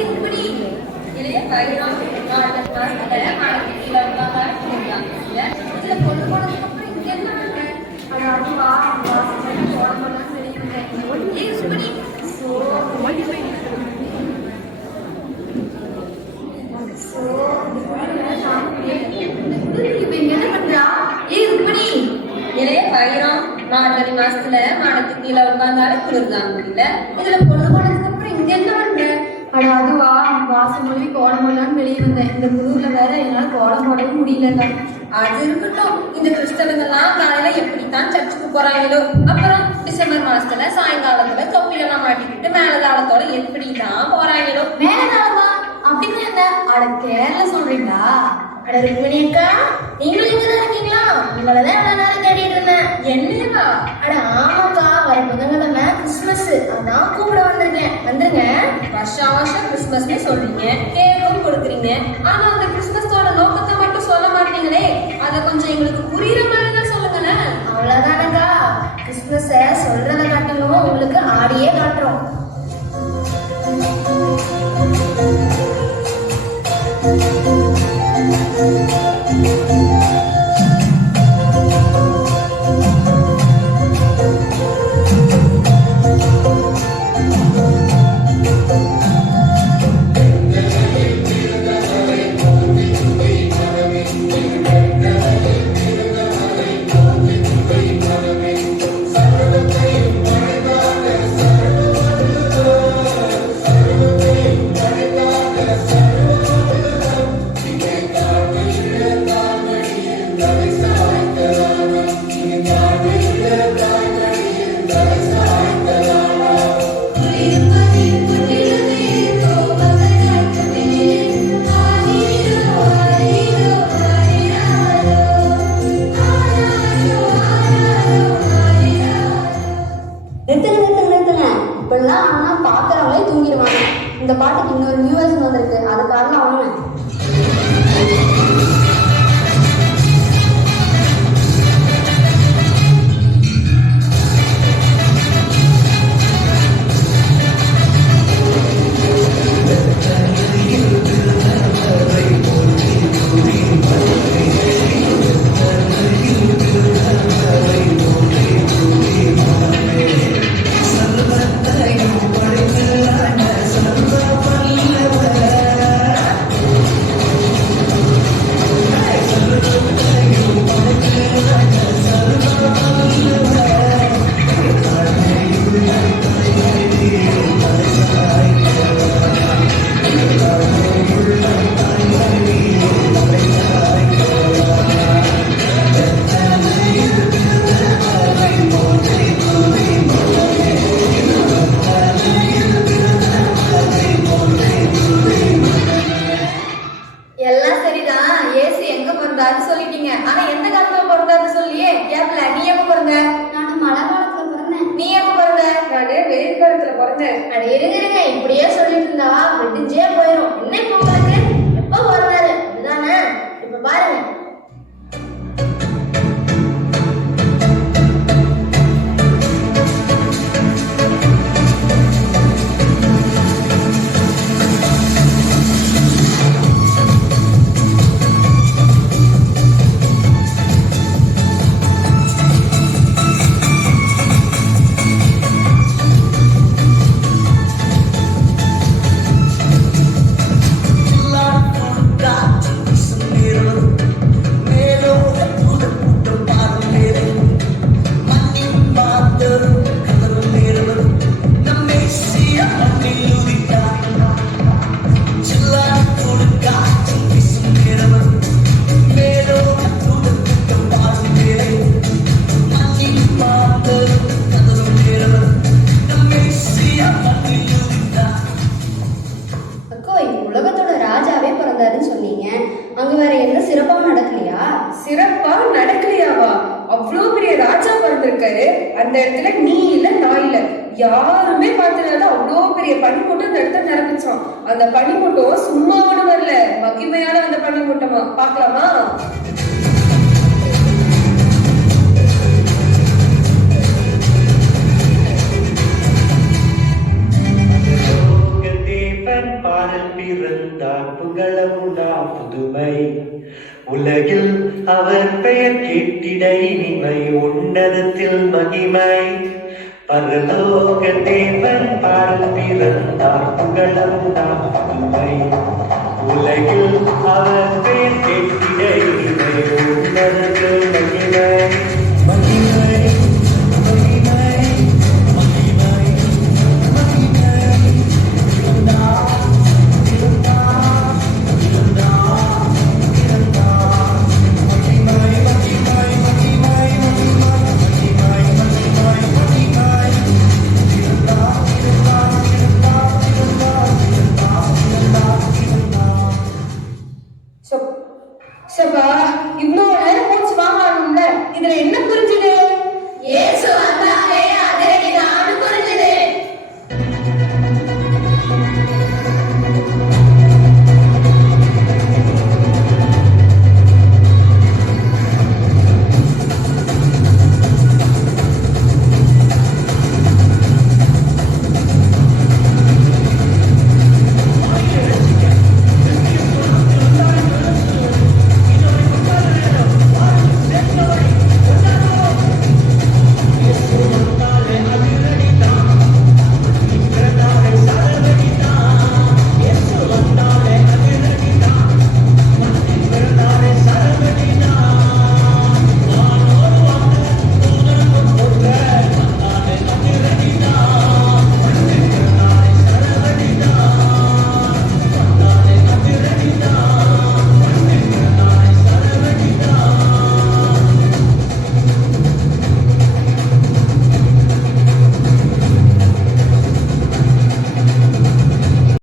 இப்படி இளைய பயிராம் இதுல பொண்ணு போனதுக்கு அப்புறம் இங்க என்ன பண்றேன்? அதுவா இளைய பயிரம் மார்கழி மாசத்துல மாடத்துக்கு கீழே உட்கார்ந்தாலும் குளிர்தான் முடியல. இதுல பொழுது போனதுக்கு அப்புறம் இங்க என்ன பண்ற? அதுவா மாசம் மொழி கோலம் போடலான்னு வெளியே வந்தேன். இந்த குளிர்ல வேற என்னால கோலம் போடவும் முடியலங்க. அது இருக்கட்டும். இந்த கிறிஸ்தவங்கெல்லாம் காலையில எப்படித்தான் சர்ச்சுக்கு போறாங்களோ. அப்புறம் டிசம்பர் மாசத்துல சாயங்காலத்துல தொப்பிலெல்லாம் மாட்டிக்கிட்டு மேலதாளத்தோட எப்படிதான் போறாங்களோ. மேலதாளமா அப்படின்னு என்ன? அட கேரள சொல்றீங்களா? அட ருக்மிணி அக்கா, நீங்களும் இங்கதான் இருக்கீங்களா? உங்களதான் எவ்வளவு நேரம் தேடிட்டு இருந்தேன். என்னவா? அட ஆமாக்கா, வர புதன்கிழமை கிறிஸ்துமஸ், அதான் கூப்பிட வந்திருக்கேன். வந்துருங்க. வருஷம் கிறிஸ்துமஸ்னே சொல்றீங்க, கேக்கும் கொடுக்குறீங்க. ஆனா அந்த கிறிஸ்துமஸோட நோக்கத்தை மட்டும் சொல்ல மாட்டீங்களே. அதை கொஞ்சம் எங்களுக்கு புரியுற மாதிரி தான் சொல்லுங்களேன். அவ்வளவுதானக்கா, கிறிஸ்துமஸ சொல்றத காட்டிலும் உங்களுக்கு ஆடியே காட்டுறோம். இப்படிலாம் ஆனா பாக்குறவங்களே தூங்கிடுவாங்க. இந்த பாட்டுக்கு இன்னொரு நியூ வெர்ஷன் வந்திருக்கு, அதுக்காக அவனு சொல்லிட்டீங்க. ஆனா எந்த காலத்துல பிறந்தாரு சொல்லியே கேப்ல. நீ எப்ப பிறந்த? நான் மழை காலத்துல பிறந்தேன். நீ எப்ப பிறந்த? நான் வெயில் காலத்துல பிறந்தேன். அட இருங்க, இப்படியே சொல்லிட்டு இருந்தா விடிஞ்சே போயிடும். என்ன இப்ப உங்களுக்கு எப்ப பிறந்தாரு இதுதானே? இப்ப பாருங்க. சிறப்பா நடக்கலையாவா? அவ்வளவு பெரிய ராஜா பிறந்திருக்காரு. அந்த இடத்துல நீ இல்ல நான் இல்ல யாருமே பார்த்ததால அவ்வளோ பெரிய பனிமூட்டம் அந்த இடத்துல நடந்துச்சான். அந்த பனிமூட்டம் சும்மா ஒண்ணு வரல, மகிமையான அந்த பனிமூட்டமா. பாக்கலாமா? பாட பிறந்தார் புகழமுடா புதுமை உலகில் அவர் பெயர் கேட்டிட இனிமை உன்னதத்தில் மகிமை பரலோக தேவன் பாடல் பிறந்தார் புகழமுடா புதுமை உலகில் அவர்